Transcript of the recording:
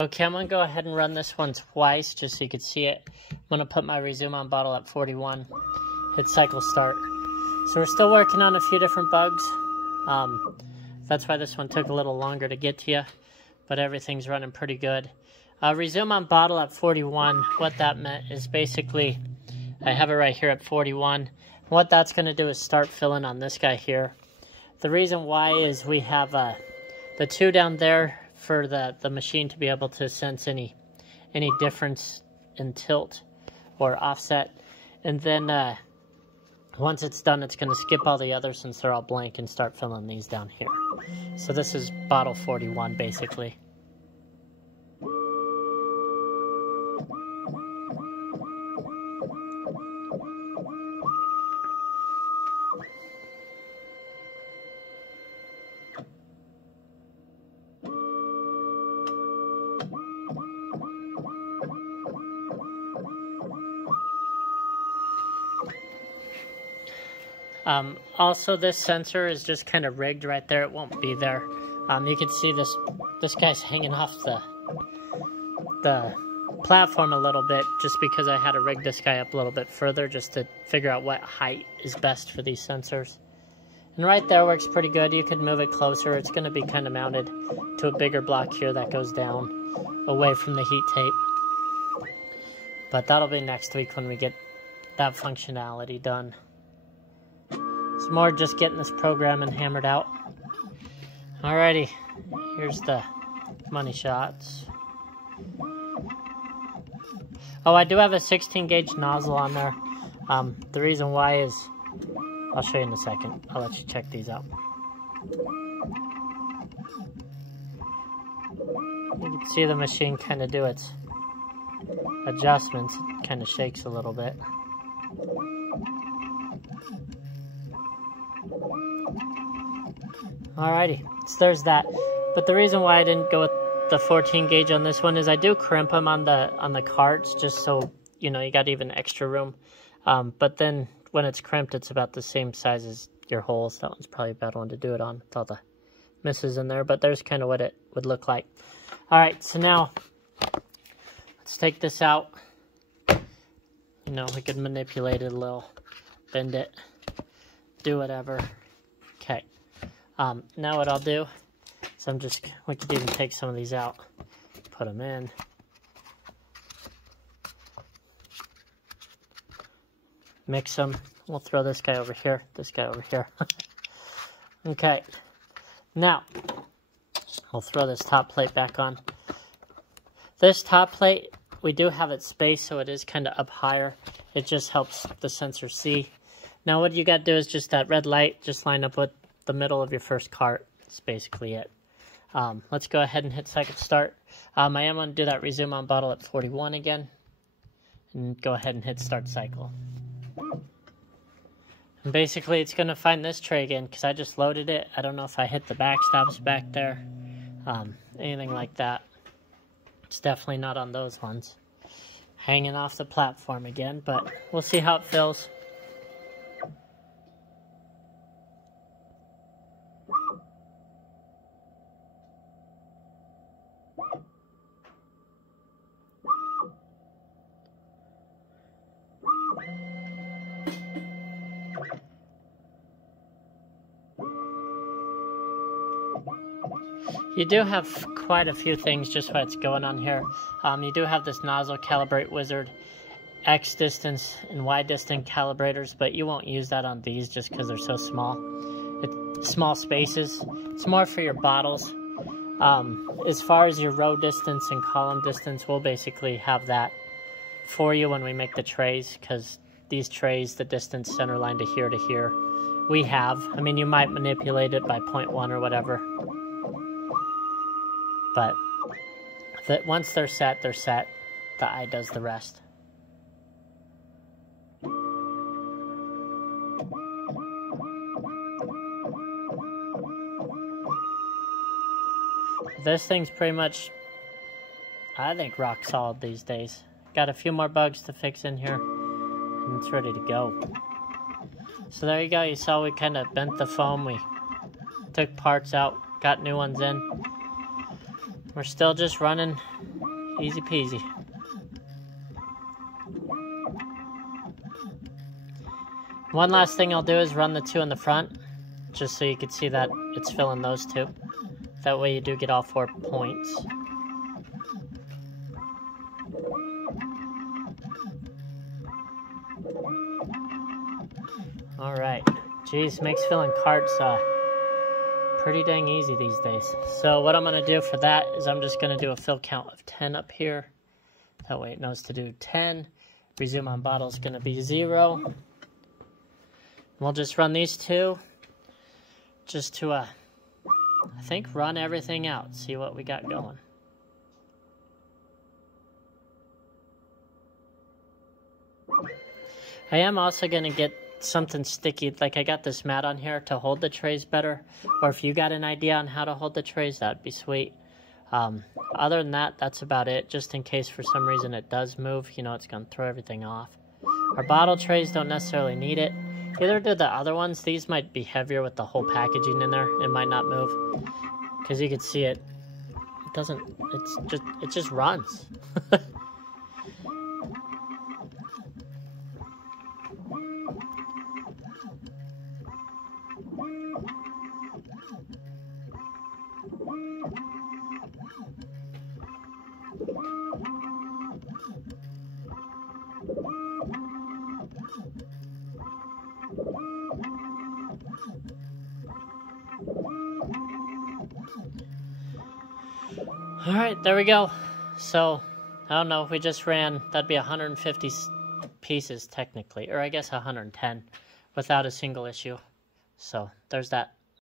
Okay, I'm going to go ahead and run this one twice just so you can see it. I'm going to put my resume on bottle at 41, hit cycle start. So we're still working on a few different bugs. That's why this one took a little longer to get to you, but everything's running pretty good. Resume on bottle at 41, what that meant is basically, I have it right here at 41. What that's going to do is start filling on this guy here. The reason why is we have the two down there for the machine to be able to sense any difference in tilt or offset. And then once it's done, it's going to skip all the others since they're all blank and start filling these down here. So this is bottle 41 basically. Also, this sensor is just kind of rigged right there. It won't be there. You can see this guy's hanging off the platform a little bit just because I had to rig this guy up a little bit further just to figure out what height is best for these sensors. And right there works pretty good. You could move it closer. It's going to be kind of mounted to a bigger block here that goes down away from the heat tape. But that'll be next week when we get that functionality done. It's more just getting this programming hammered out. Alrighty, here's the money shots. Oh, I do have a 16 gauge nozzle on there. The reason why is, I'll show you in a second. I'll let you check these out. You can see the machine kind of do its adjustments. It kind of shakes a little bit. Alrighty, so there's that. But the reason why I didn't go with the 14 gauge on this one is I do crimp them on the carts just so you know you got even extra room. But then when it's crimped, it's about the same size as your holes. That one's probably a bad one to do it on with all the misses in there. But there's kind of what it would look like. Alright, so now let's take this out. You know, we could manipulate it a little, bend it, do whatever. Okay. Now what I'll do is we could even take some of these out, put them in. Mix them. We'll throw this guy over here, this guy over here. Okay. Now, we'll throw this top plate back on. This top plate, we do have it spaced so it is kind of up higher. It just helps the sensor see. Now what you got to do is just that red light, just line up with the middle of your first cart. That's basically it. Let's go ahead and hit cycle start. I am going to do that resume on bottle at 41 again. And go ahead and hit start cycle. And basically it's going to find this tray again because I just loaded it. I don't know if I hit the backstops back there. Anything like that. It's definitely not on those ones. Hanging off the platform again, but we'll see how it feels. You do have quite a few things just what's going on here. You do have this nozzle calibrate wizard, X distance and Y distance calibrators, but you won't use that on these just because they're so small. It's small spaces. It's more for your bottles. As far as your row distance and column distance, we'll basically have that for you when we make the trays, because these trays, the distance center line to here, we have. I mean, you might manipulate it by 0.1 or whatever. But once they're set, they're set. The eye does the rest. This thing's pretty much, I think, rock solid these days. Got a few more bugs to fix in here, and it's ready to go. So there you go. You saw we kind of bent the foam. We took parts out, got new ones in. We're still just running easy peasy. One last thing I'll do is run the 2 in the front, just so you can see that it's filling those 2. That way you do get all 4 points. Alright, geez, makes filling carts pretty dang easy these days. So what I'm going to do for that is I'm just going to do a fill count of 10 up here. That way it knows to do 10. Resume on bottle is going to be 0. We'll just run these 2 just to, I think, run everything out, see what we got going. I am also going to get something sticky, like I got this mat on here to hold the trays better, or if you got an idea on how to hold the trays, that'd be sweet. Other than that, that's about it, just in case for some reason it does move, you know, it's going to throw everything off. Our bottle trays don't necessarily need it. Either do the other ones. These might be heavier with the whole packaging in there. It might not move. Because you can see it. It doesn't, it just runs. Alright, there we go. So, I don't know, we just ran, that'd be 150 pieces technically, or I guess 110 without a single issue. So, there's that.